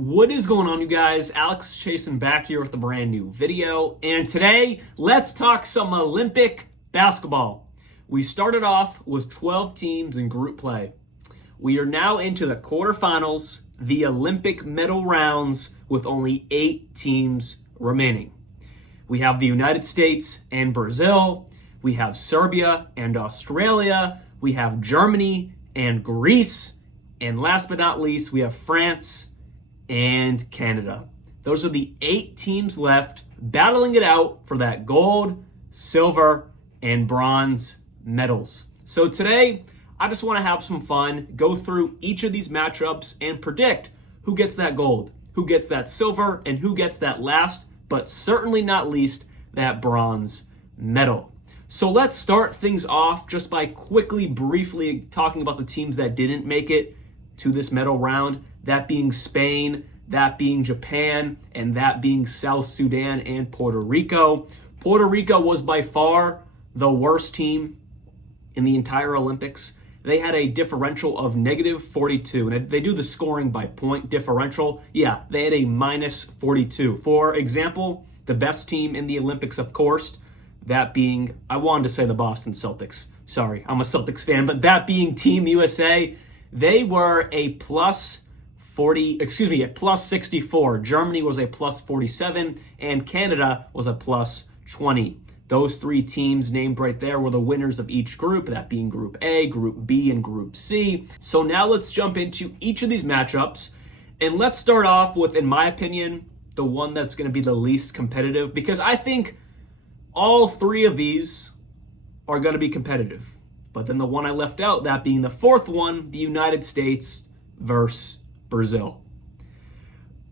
What is going on, you guys? Alex Chasen back here with a brand new video. And today, let's talk some Olympic basketball. We started off with 12 teams in group play. We are now into the quarterfinals, the Olympic medal rounds, with only 8 teams remaining. We have the United States and Brazil. We have Serbia and Australia. We have Germany and Greece. And last but not least, we have France and Canada. Those are the 8 teams left battling it out for that gold, silver, and bronze medals. So today, I just want to have some fun, go through each of these matchups and predict who gets that gold, who gets that silver, and who gets that last, but certainly not least, that bronze medal. So let's start things off just by briefly talking about the teams that didn't make it to this medal round, that being Spain, that being Japan, and that being South Sudan and Puerto Rico. Puerto Rico was by far the worst team in the entire Olympics. They had a differential of negative 42, and they do the scoring by point differential. Yeah, they had a minus 42. For example, the best team in the Olympics, of course, that being, I wanted to say the Boston Celtics. Sorry, I'm a Celtics fan, but that being Team USA, they were a plus 64. Germany was a plus 47, and Canada was a plus 20. Those 3 teams named right there were the winners of each group, that being Group A, Group B, and Group C. So now let's jump into each of these matchups, and let's start off with, in my opinion, the one that's going to be the least competitive, because I think all 3 of these are going to be competitive. But then the one I left out, that being the 4th one, the United States versus Brazil.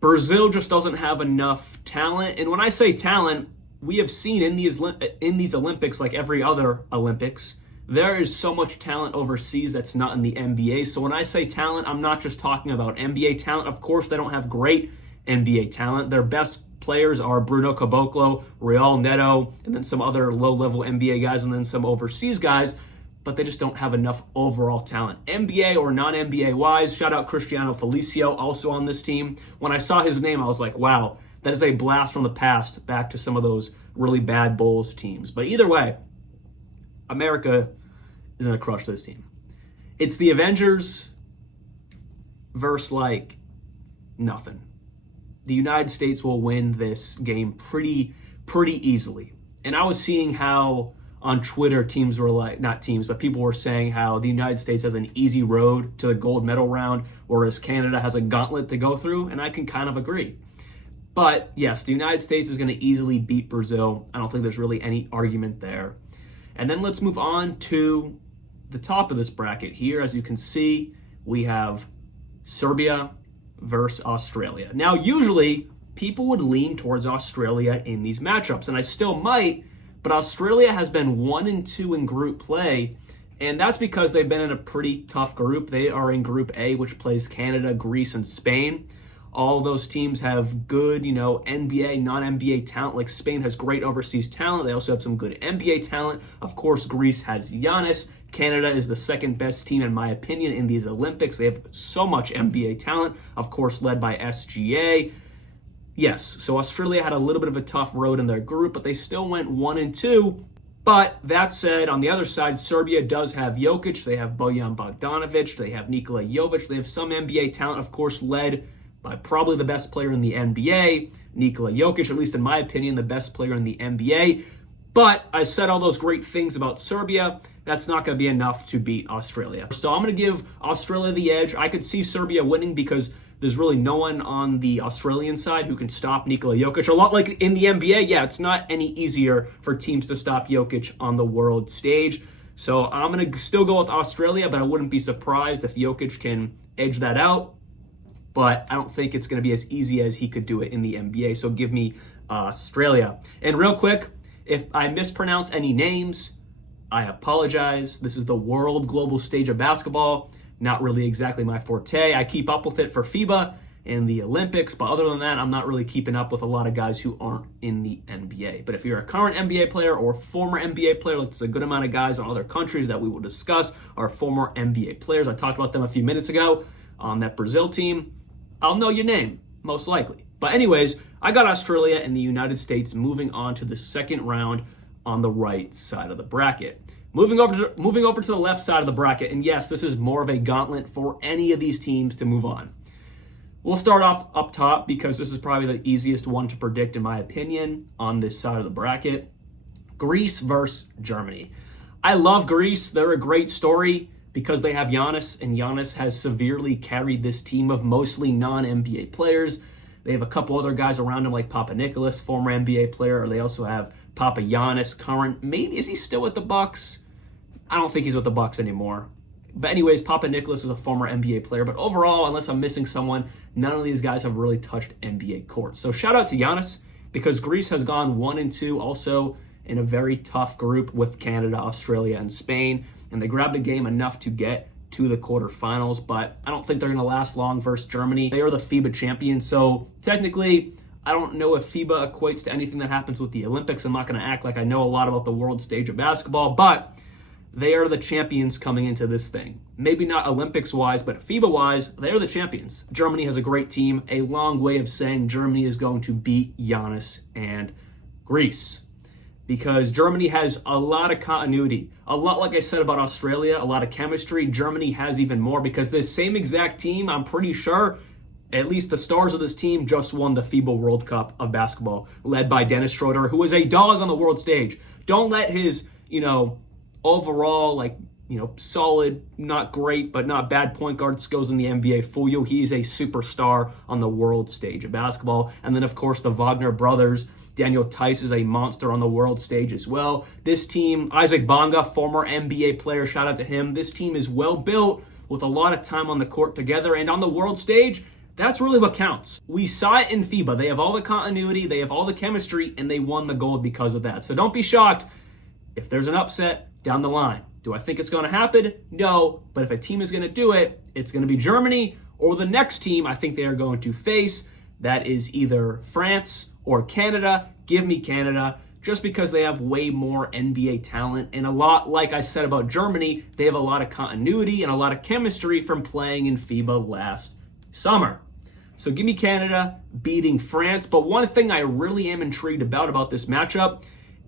Brazil just doesn't have enough talent. And when I say talent, we have seen in these Olympics, like every other Olympics, there is so much talent overseas that's not in the NBA. So when I say talent, I'm not just talking about NBA talent. Of course, they don't have great NBA talent. Their best players are Bruno Caboclo, Real Neto, and then some other low-level NBA guys, and then some overseas guys, but they just don't have enough overall talent. NBA or non-NBA wise, shout out Cristiano Felicio, also on this team. When I saw his name, I was like, wow, that is a blast from the past back to some of those really bad Bulls teams. But either way, America is going to crush this team. It's the Avengers versus like nothing. The United States will win this game pretty easily. And I was seeing how on Twitter teams were like, not teams, but people were saying how the United States has an easy road to the gold medal round, whereas Canada has a gauntlet to go through, and I can kind of agree. But yes, the United States is going to easily beat Brazil. I don't think there's really any argument there. And then let's move on to the top of this bracket here. As you can see, we have Serbia versus Australia. Now, usually people would lean towards Australia in these matchups, and I still might, but Australia has been 1-2 in group play, and that's because they've been in a pretty tough group. They are in Group A, which plays Canada, Greece, and Spain. All those teams have good, NBA, non-NBA talent. Like Spain has great overseas talent. They also have some good NBA talent. Of course, Greece has Giannis. Canada is the second best team, in my opinion, in these Olympics. They have so much NBA talent, of course, led by SGA. Yes, so Australia had a little bit of a tough road in their group, but they still went 1-2. But that said, on the other side, Serbia does have Jokic. They have Bojan Bogdanovic. They have Nikola Jovic. They have some NBA talent, of course, led by probably the best player in the NBA, Nikola Jokic, at least in my opinion, the best player in the NBA. But I said all those great things about Serbia. That's not going to be enough to beat Australia. So I'm going to give Australia the edge. I could see Serbia winning because there's really no one on the Australian side who can stop Nikola Jokic. A lot like in the NBA, yeah, it's not any easier for teams to stop Jokic on the world stage. So I'm going to still go with Australia, but I wouldn't be surprised if Jokic can edge that out. But I don't think it's going to be as easy as he could do it in the NBA. So give me Australia. And real quick, if I mispronounce any names, I apologize. This is the world global stage of basketball. Not really exactly my forte. I keep up with it for FIBA and the Olympics, but other than that, I'm not really keeping up with a lot of guys who aren't in the NBA. But if you're a current NBA player or former NBA player, like there's a good amount of guys in other countries that we will discuss are former NBA players. I talked about them a few minutes ago on that Brazil team. I'll know your name. most likely. But anyways, I got Australia and the United States moving on to the second round on the right side of the bracket. Moving over to the left side of the bracket, and yes, this is more of a gauntlet for any of these teams to move on. We'll start off up top because this is probably the easiest one to predict, in my opinion, on this side of the bracket. Greece versus Germany. I love Greece. They're a great story because they have Giannis, and Giannis has severely carried this team of mostly non-NBA players. They have a couple other guys around him like Papa Nicholas, former NBA player, or they also have Papa Giannis, current. Maybe is he still with the Bucks? I don't think he's with the Bucks anymore. But anyways, Papa Nicholas is a former NBA player. But overall, unless I'm missing someone, none of these guys have really touched NBA courts. So shout out to Giannis because Greece has gone 1-2 also in a very tough group with Canada, Australia, and Spain. And they grabbed a game enough to get to the quarterfinals. But I don't think they're going to last long versus Germany. They are the FIBA champions. So technically, I don't know if FIBA equates to anything that happens with the Olympics. I'm not going to act like I know a lot about the world stage of basketball. But they are the champions coming into this thing. Maybe not Olympics-wise, but FIBA-wise, they are the champions. Germany has a great team. A long way of saying Germany is going to beat Giannis and Greece. Because Germany has a lot of continuity. A lot, like I said, about Australia, a lot of chemistry. Germany has even more because this same exact team, I'm pretty sure, at least the stars of this team just won the FIBA World Cup of basketball, led by Dennis Schroeder, who is a dog on the world stage. Don't let his, overall, solid, not great, but not bad point guard skills in the NBA fool you. He is a superstar on the world stage of basketball. And then, of course, the Wagner brothers. Daniel Tice is a monster on the world stage as well. This team, Isaac Bonga, former NBA player, shout out to him. This team is well built with a lot of time on the court together. And on the world stage, that's really what counts. We saw it in FIBA. They have all the continuity, they have all the chemistry, and they won the gold because of that. So don't be shocked if there's an upset down the line. Do I think it's going to happen? No. But if a team is going to do it, it's going to be Germany or the next team I think they are going to face. That is either France or Canada. Give me Canada just because they have way more NBA talent. And a lot, like I said about Germany, they have a lot of continuity and a lot of chemistry from playing in FIBA last summer. So give me Canada beating France. But one thing I really am intrigued about this matchup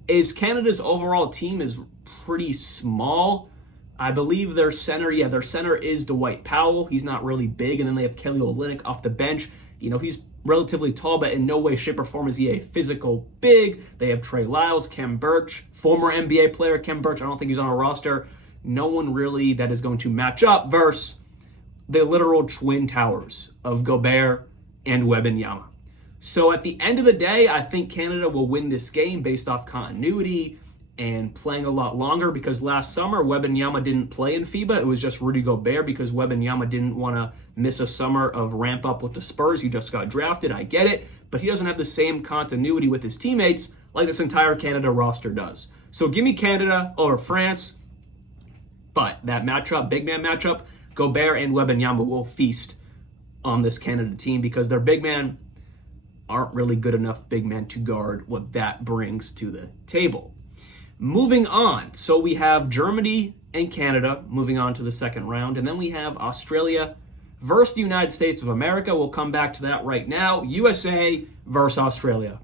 is Canada's overall team is pretty small. I believe their center is Dwight Powell. He's not really big. And then they have Kelly Olynyk off the bench. He's relatively tall, but in no way, shape, or form is he a physical big. They have Trey Lyles, Kem Birch, former NBA player Kem Birch. I don't think he's on a roster. No one really that is going to match up versus the literal twin towers of Gobert and Wembanyama. So at the end of the day, I think Canada will win this game based off continuity and playing a lot longer because last summer, Wembanyama didn't play in FIBA. It was just Rudy Gobert because Wembanyama didn't want to miss a summer of ramp up with the Spurs. He just got drafted. I get it. But he doesn't have the same continuity with his teammates like this entire Canada roster does. So give me Canada over France. But that matchup, big man matchup, Gobert and Wembanyama will feast on this Canada team because their big man aren't really good enough big men to guard what that brings to the table. Moving on, so we have Germany and Canada moving on to the second round, and then we have Australia versus the United States of America. We'll come back to that right now. USA versus Australia.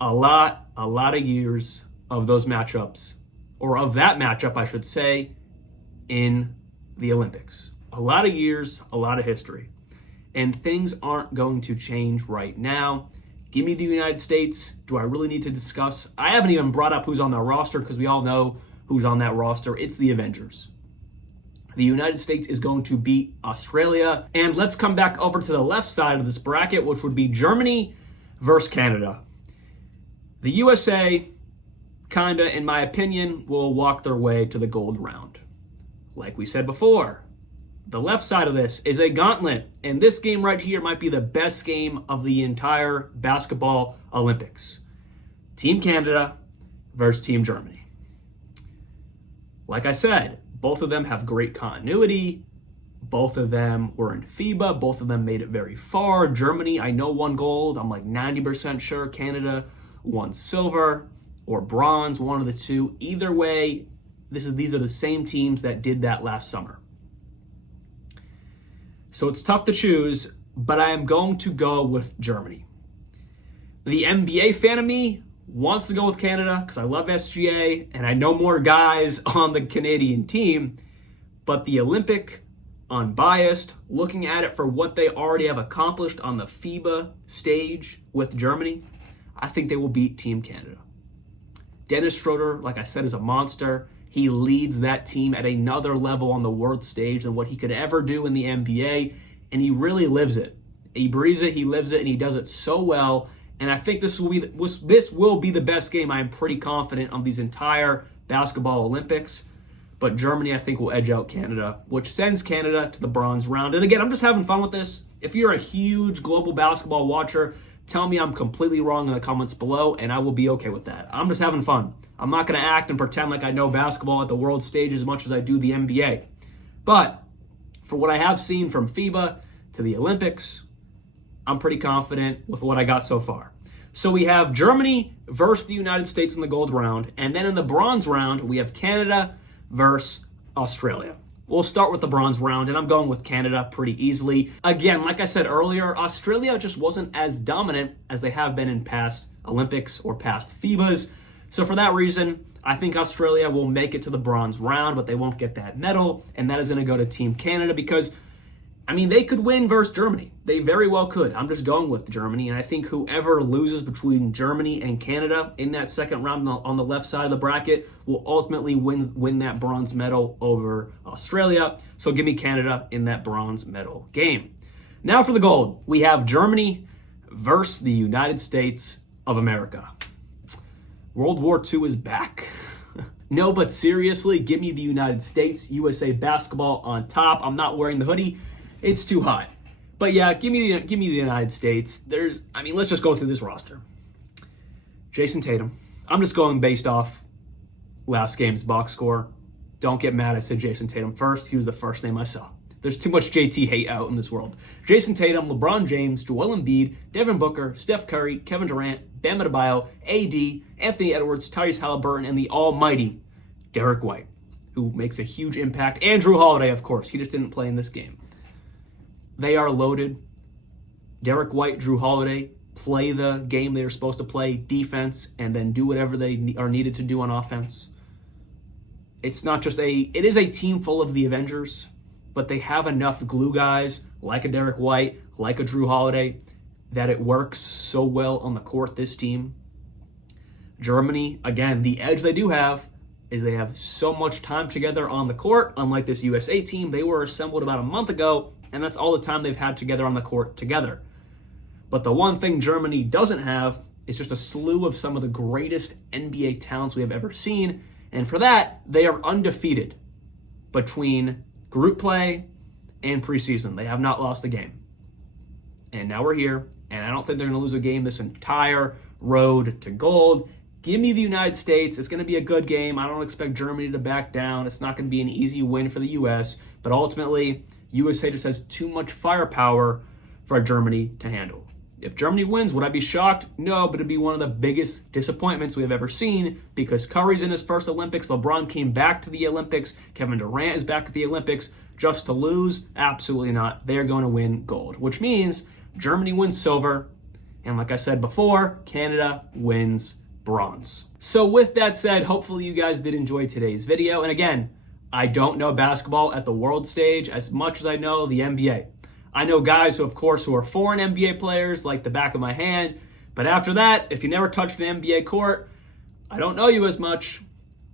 A lot of years of those matchups, or of that matchup, I should say, in the Olympics. A lot of years, a lot of history. And things aren't going to change right now. Give me the United States. Do I really need to discuss? I haven't even brought up who's on that roster because we all know who's on that roster. It's the Avengers. The United States is going to beat Australia. And let's come back over to the left side of this bracket, which would be Germany versus Canada. The USA, kinda, in my opinion, will walk their way to the gold round. Like we said before, the left side of this is a gauntlet, and this game right here might be the best game of the entire basketball Olympics. Team Canada versus Team Germany. Like I said, both of them have great continuity. Both of them were in FIBA. Both of them made it very far. Germany, I know, won gold. I'm like 90% sure. Canada won silver or bronze, one of the two. Either way, these are the same teams that did that last summer. So it's tough to choose, but I am going to go with Germany. The NBA fan of me wants to go with Canada because I love SGA and I know more guys on the Canadian team, but the Olympic, unbiased, looking at it for what they already have accomplished on the FIBA stage with Germany, I think they will beat Team Canada. Dennis Schroeder, like I said, is a monster. He leads that team at another level on the world stage than what he could ever do in the NBA, and he really lives it. He breathes it, he lives it, and he does it so well. And I think this will be the best game. I am pretty confident on these entire basketball Olympics. But Germany, I think, will edge out Canada, which sends Canada to the bronze round. And again, I'm just having fun with this. If you're a huge global basketball watcher, tell me I'm completely wrong in the comments below, and I will be okay with that. I'm just having fun. I'm not going to act and pretend like I know basketball at the world stage as much as I do the NBA. But for what I have seen from FIBA to the Olympics, I'm pretty confident with what I got so far. So we have Germany versus the United States in the gold round. And then in the bronze round, we have Canada versus Australia. We'll start with the bronze round, and I'm going with Canada pretty easily. Again, like I said earlier, Australia just wasn't as dominant as they have been in past Olympics or past FIBAs. So for that reason, I think Australia will make it to the bronze round, but they won't get that medal, and that is going to go to Team Canada because, I mean, they could win versus Germany. They very well could. I'm just going with Germany, and I think whoever loses between Germany and Canada in that second round on the left side of the bracket will ultimately win that bronze medal over Australia. So give me Canada in that bronze medal game. Now for the gold, we have Germany versus the United States of America. World War II is back. No, but seriously, give me the United States, USA basketball on top. I'm not wearing the hoodie. It's too hot. But yeah, give me the United States. Let's just go through this roster. Jason Tatum. I'm just going based off last game's box score. Don't get mad I said Jason Tatum first. He was the first name I saw. There's too much JT hate out in this world. Jason Tatum, LeBron James, Joel Embiid, Devin Booker, Steph Curry, Kevin Durant, Bam Adebayo, AD, Anthony Edwards, Tyrese Halliburton, and the almighty Derek White, who makes a huge impact. And Drew Holiday, of course. He just didn't play in this game. They are loaded. Derek White, Drew Holiday play the game they are supposed to play, defense, and then do whatever they are needed to do on offense. It is a team full of the Avengers, but they have enough glue guys like a Derek White, like a Drew Holiday, that it works so well on the court, this team. Germany, again, the edge they do have is they have so much time together on the court. Unlike this USA team, they were assembled about a month ago, and that's all the time they've had together on the court together. But the one thing Germany doesn't have is just a slew of some of the greatest NBA talents we have ever seen, and for that, they are undefeated between group play and preseason. They have not lost a game. And now we're here, and I don't think they're going to lose a game this entire road to gold. Give me the United States. It's going to be a good game. I don't expect Germany to back down. It's not going to be an easy win for the U.S., but ultimately, USA just has too much firepower for Germany to handle. If Germany wins, would I be shocked? No, but it'd be one of the biggest disappointments we have ever seen because Curry's in his first Olympics. LeBron came back to the Olympics. Kevin Durant is back at the Olympics. Just to lose? Absolutely not. They are going to win gold, which means Germany wins silver. And like I said before, Canada wins bronze. So with that said, hopefully you guys did enjoy today's video. And again, I don't know basketball at the world stage as much as I know the NBA. I know guys who are foreign NBA players like the back of my hand. But after that, if you never touched an NBA court, I don't know you as much.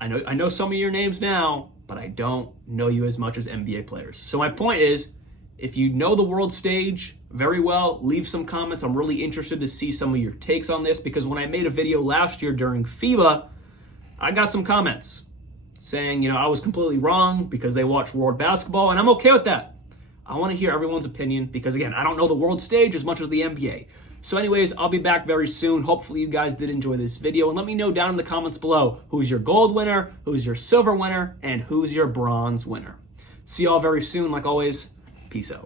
I know some of your names now, but I don't know you as much as NBA players. So my point is, if you know the world stage very well, leave some comments. I'm really interested to see some of your takes on this because when I made a video last year during FIBA, I got some comments saying, I was completely wrong because they watch world basketball, and I'm okay with that. I want to hear everyone's opinion because, again, I don't know the world stage as much as the NBA. So anyways, I'll be back very soon. Hopefully you guys did enjoy this video, and let me know down in the comments below who's your gold winner, who's your silver winner, and who's your bronze winner. See y'all very soon. Like always, peace out.